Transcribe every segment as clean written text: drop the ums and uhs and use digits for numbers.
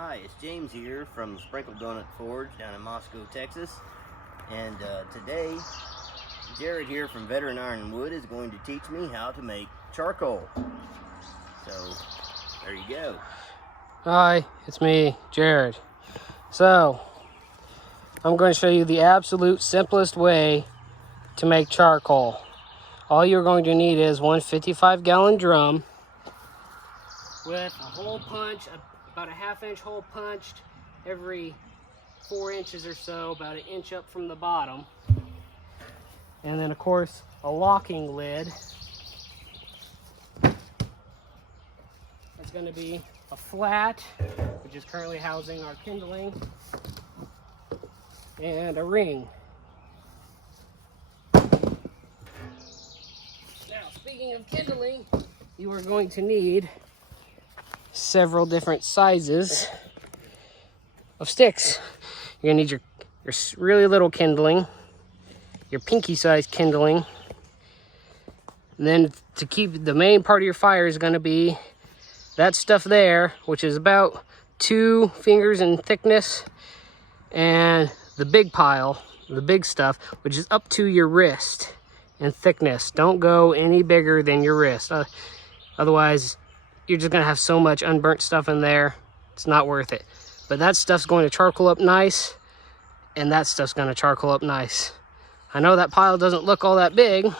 Hi, it's James here from the Sprinkle Donut Forge down in Moscow, Texas. And today, Jared here from Veteran Iron & Wood is going to teach me how to make charcoal. So, there you go. Hi, it's me, Jared. So, I'm going to show you the absolute simplest way to make charcoal. All you're going to need is one 55-gallon drum with a hole punch, about a ½ inch hole punched every 4 inches or so, about an inch up from the bottom. And then, of course, a locking lid. That's going to be a flat, which is currently housing our kindling, and a ring. Now, speaking of kindling, you are going to need several different sizes of sticks. You're gonna need your really little kindling, your pinky size kindling, and then to keep the main part of your fire is going to be that stuff there, which is about 2 fingers in thickness, and the big pile, the big stuff, which is up to your wrist in thickness. Don't go any bigger than your wrist, otherwise you're just gonna have so much unburnt stuff in there, it's not worth it. But that stuff's going to charcoal up nice, and that stuff's gonna charcoal up nice. I know that pile doesn't look all that big,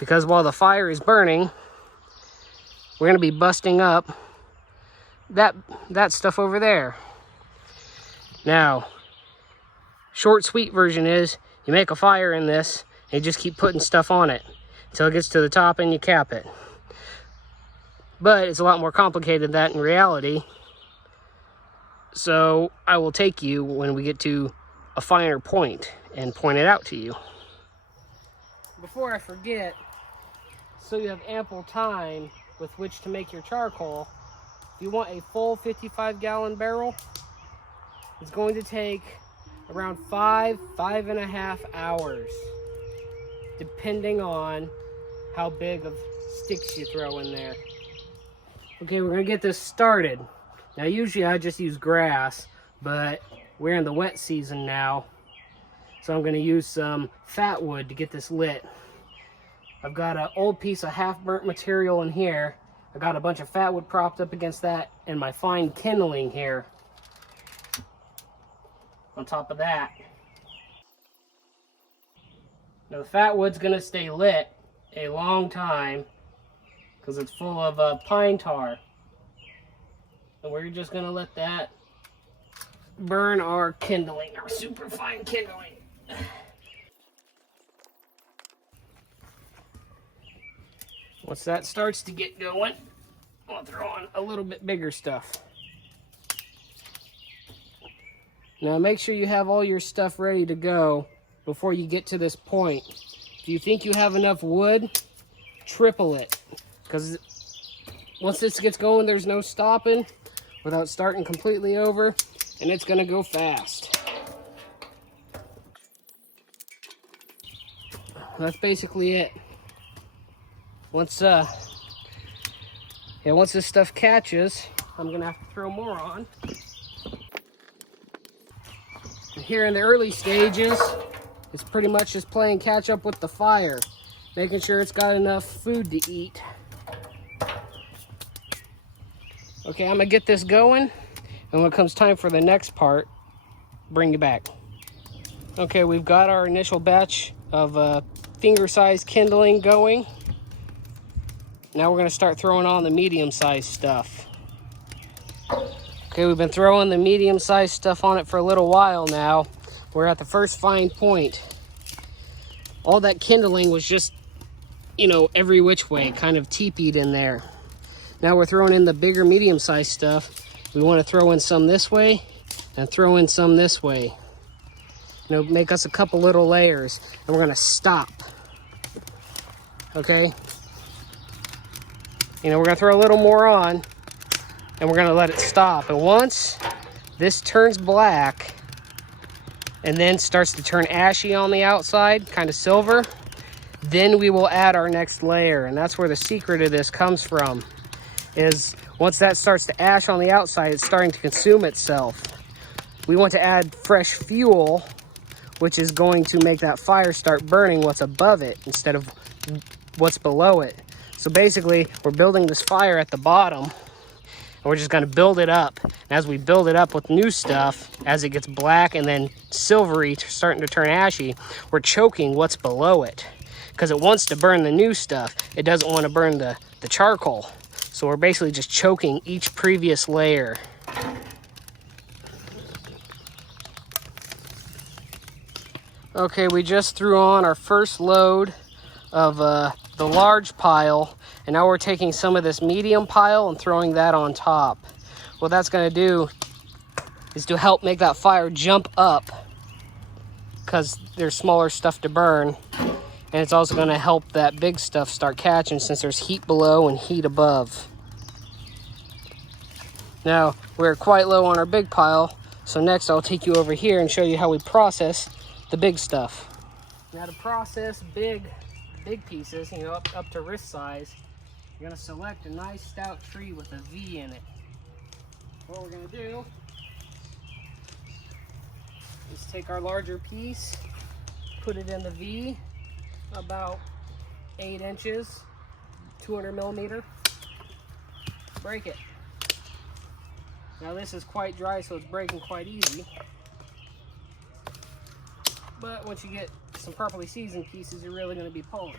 because while the fire is burning, we're gonna be busting up that stuff over there. Now, short, sweet version is, you make a fire in this, and you just keep putting stuff on it until it gets to the top and you cap it. But it's a lot more complicated than that in reality. So I will take you when we get to a finer point and point it out to you. Before I forget, so you have ample time with which to make your charcoal, if you want a full 55-gallon barrel, it's going to take around 5.5 hours, depending on how big of sticks you throw in there. Okay, we're gonna get this started. Now, usually I just use grass, but we're in the wet season now, so I'm gonna use some fat wood to get this lit. I've got an old piece of half-burnt material in here. I got a bunch of fat wood propped up against that, and my fine kindling here on top of that. Now, the fat wood's gonna stay lit a long time because it's full of pine tar. And we're just gonna let that burn our kindling, our super fine kindling. Once that starts to get going, I'll throw on a little bit bigger stuff. Now, make sure you have all your stuff ready to go before you get to this point. If you think you have enough wood, triple it. Because once this gets going, there's no stopping without starting completely over, and it's going to go fast. That's basically it. Once this stuff catches, I'm going to have to throw more on. And here in the early stages, it's pretty much just playing catch up with the fire, making sure it's got enough food to eat. Okay, I'm gonna get this going, and when it comes time for the next part, bring you back. Okay, we've got our initial batch of finger-sized kindling going. Now we're gonna start throwing on the medium-sized stuff. Okay, we've been throwing the medium-sized stuff on it for a little while now. We're at the first fine point. All that kindling was just, you know, every which way, kind of teepeed in there. Now we're throwing in the bigger medium-sized stuff. We want to throw in some this way and throw in some this way. You know, make us a couple little layers, and we're going to stop. Okay? You know, we're going to throw a little more on, and we're going to let it stop. And once this turns black and then starts to turn ashy on the outside, kind of silver, then we will add our next layer. And that's where the secret of this comes from. is once that starts to ash on the outside, it's starting to consume itself. We want to add fresh fuel, which is going to make that fire start burning what's above it instead of what's below it. So basically, we're building this fire at the bottom, and we're just gonna build it up. And as we build it up with new stuff, as it gets black and then silvery, starting to turn ashy, we're choking what's below it, because it wants to burn the new stuff. It doesn't want to burn the charcoal. So we're basically just choking each previous layer. Okay, we just threw on our first load of the large pile, and now we're taking some of this medium pile and throwing that on top. What that's going to do is to help make that fire jump up, because there's smaller stuff to burn, and it's also going to help that big stuff start catching since there's heat below and heat above. Now, we're quite low on our big pile, so next I'll take you over here and show you how we process the big stuff. Now to process big pieces, you know, up to wrist size, you're gonna select a nice stout tree with a V in it. What we're gonna do is take our larger piece, put it in the V, about 8 inches, 200 millimeter, break it. Now this is quite dry, so it's breaking quite easy. But once you get some properly seasoned pieces, you're really going to be pulling.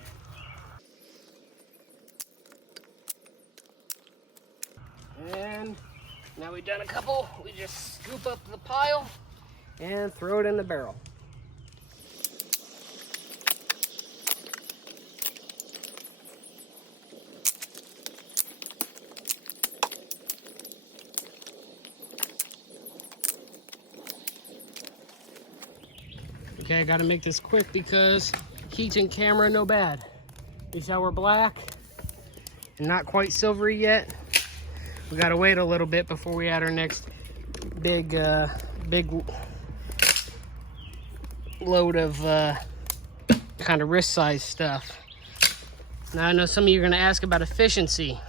And now we've done a couple, we just scoop up the pile and throw it in the barrel. Okay, I gotta make this quick because heat and camera no bad. You see how we're black and not quite silvery yet? We gotta wait a little bit before we add our next big load of kind of wrist size stuff. Now I know some of you are gonna ask about efficiency.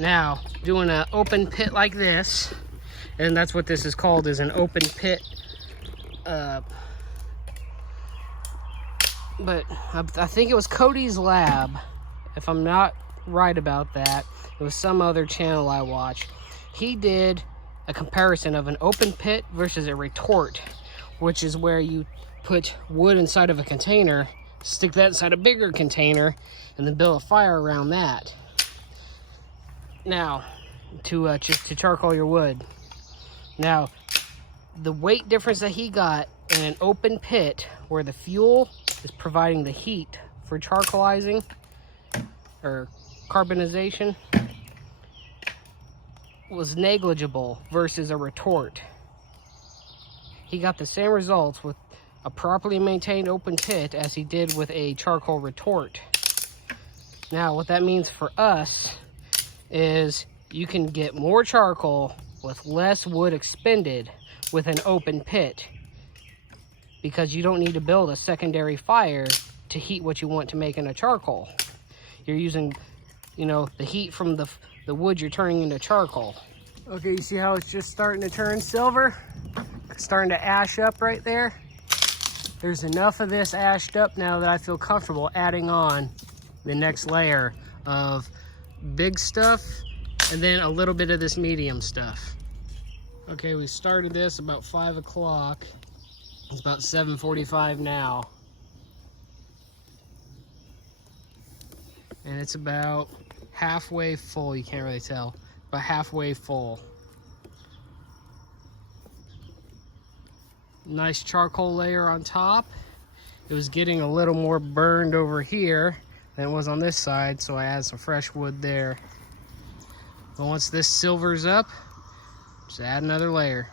Now, doing an open pit like this, and that's what this is called, is an open pit. But I think it was Cody's Lab, if I'm not right about that. It was some other channel I watched. He did a comparison of an open pit versus a retort, which is where you put wood inside of a container, stick that inside a bigger container, and then build a fire around that. Now, to charcoal your wood. Now, the weight difference that he got in an open pit, where the fuel is providing the heat for charcoalizing or carbonization, was negligible versus a retort. He got the same results with a properly maintained open pit as he did with a charcoal retort. Now, what that means for us is you can get more charcoal with less wood expended with an open pit, because you don't need to build a secondary fire to heat what you want to make in a charcoal. You're using, you know, the heat from the wood you're turning into charcoal. Okay, you see how it's just starting to turn silver? It's starting to ash up right there. There's enough of this ashed up now that I feel comfortable adding on the next layer of big stuff and then a little bit of this medium stuff. Okay, we started this about 5 o'clock. It's about 7:45 now. And it's about halfway full. You can't really tell, but halfway full. Nice charcoal layer on top. It was getting a little more burned over here than it was on this side, so I added some fresh wood there. But once this silvers up, just add another layer.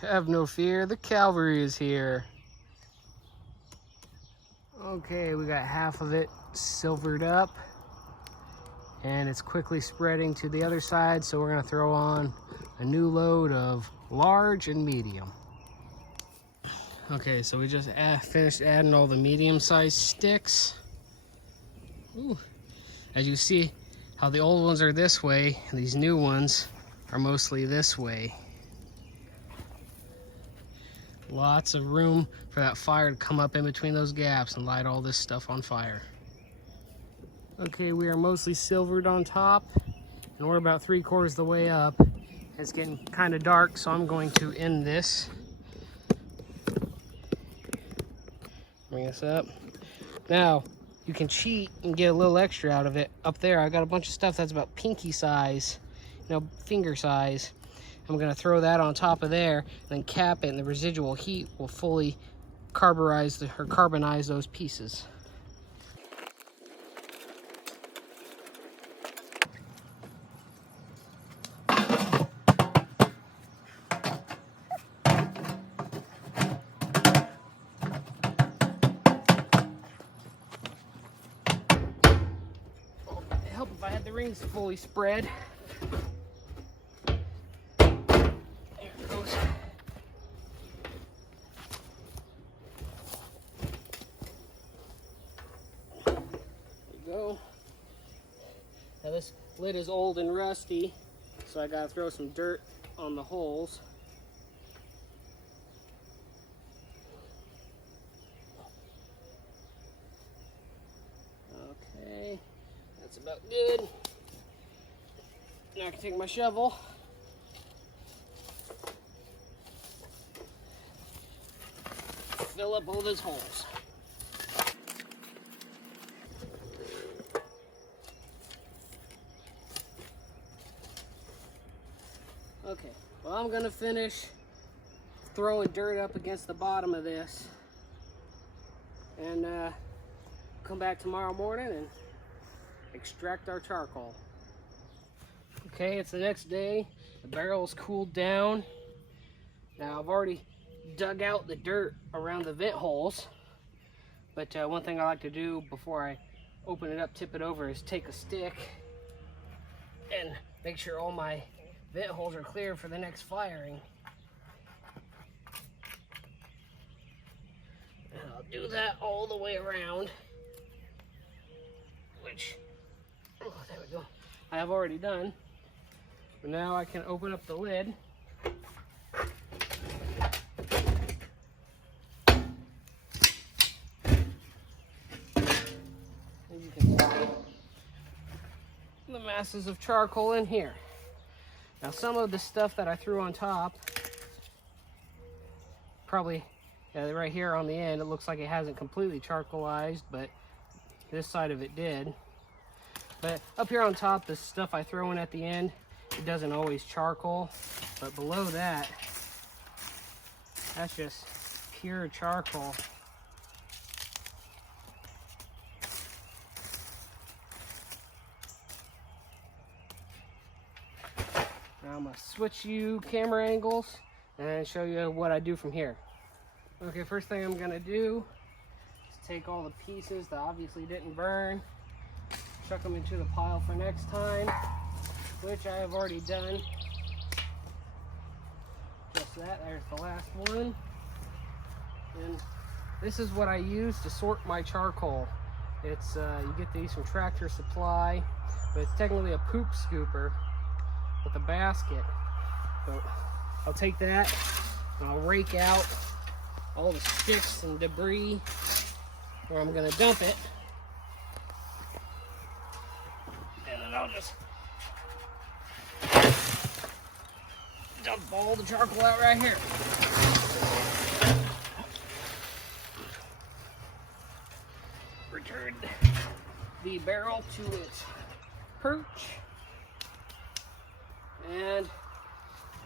Have no fear, the cavalry is here. Okay, we got half of it silvered up, and it's quickly spreading to the other side, so we're gonna throw on a new load of large and medium. Okay, so we just finished adding all the medium-sized sticks. Ooh. As you see how the old ones are this way, and these new ones are mostly this way. Lots of room for that fire to come up in between those gaps and light all this stuff on fire. Okay, we are mostly silvered on top, and we're about 3/4 the way up. It's getting kind of dark, so I'm going to end this. Bring this up. Now, you can cheat and get a little extra out of it. Up there, I got a bunch of stuff that's about pinky size, finger size. I'm gonna throw that on top of there and then cap it, and the residual heat will fully carburize or carbonize those pieces. It'd help if I had the rings fully spread. Go. Now this lid is old and rusty, so I gotta throw some dirt on the holes. Okay, that's about good. Now I can take my shovel. Fill up all those holes. Okay, well, I'm gonna finish throwing dirt up against the bottom of this, and come back tomorrow morning and extract our charcoal. Okay, it's the next day. The barrel's cooled down. Now I've already dug out the dirt around the vent holes, but one thing I like to do before I open it up, tip it over, is take a stick and make sure all my vent holes are clear for the next firing. And I'll do that all the way around, which, oh, there we go, I have already done. But now I can open up the lid. And you can see the masses of charcoal in here. Now some of the stuff that I threw on top, probably right here on the end, it looks like it hasn't completely charcoalized, but this side of it did. But up here on top, the stuff I throw in at the end, it doesn't always charcoal. But below that, that's just pure charcoal. Now I'm gonna switch you camera angles and show you what I do from here. Okay, first thing I'm gonna do is take all the pieces that obviously didn't burn, chuck them into the pile for next time, which I have already done. Just that, there's the last one. And this is what I use to sort my charcoal. It's, you get these from Tractor Supply, but it's technically a poop scooper with a basket. So I'll take that and I'll rake out all the sticks and debris where I'm gonna dump it. And then I'll just dump all the charcoal out right here. Return the barrel to its perch. And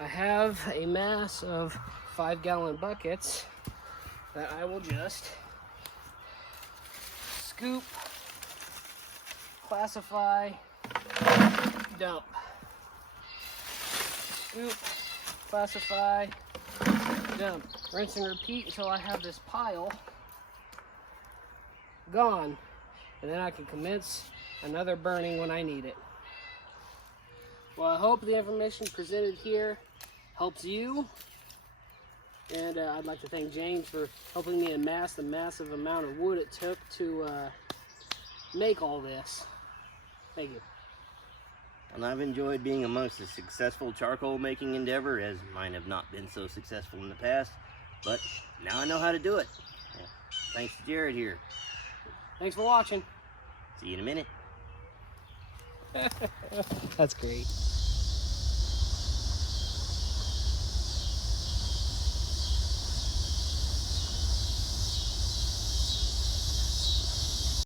I have a mass of 5-gallon buckets that I will just scoop, classify, dump. Scoop, classify, dump. Rinse and repeat until I have this pile gone. And then I can commence another burning when I need it. Well, I hope the information presented here helps you. And I'd like to thank James for helping me amass the massive amount of wood it took to make all this. Thank you. And I've enjoyed being amongst a successful charcoal making endeavor, as mine have not been so successful in the past, but now I know how to do it. Thanks to Jared here. Thanks for watching. See you in a minute. That's great.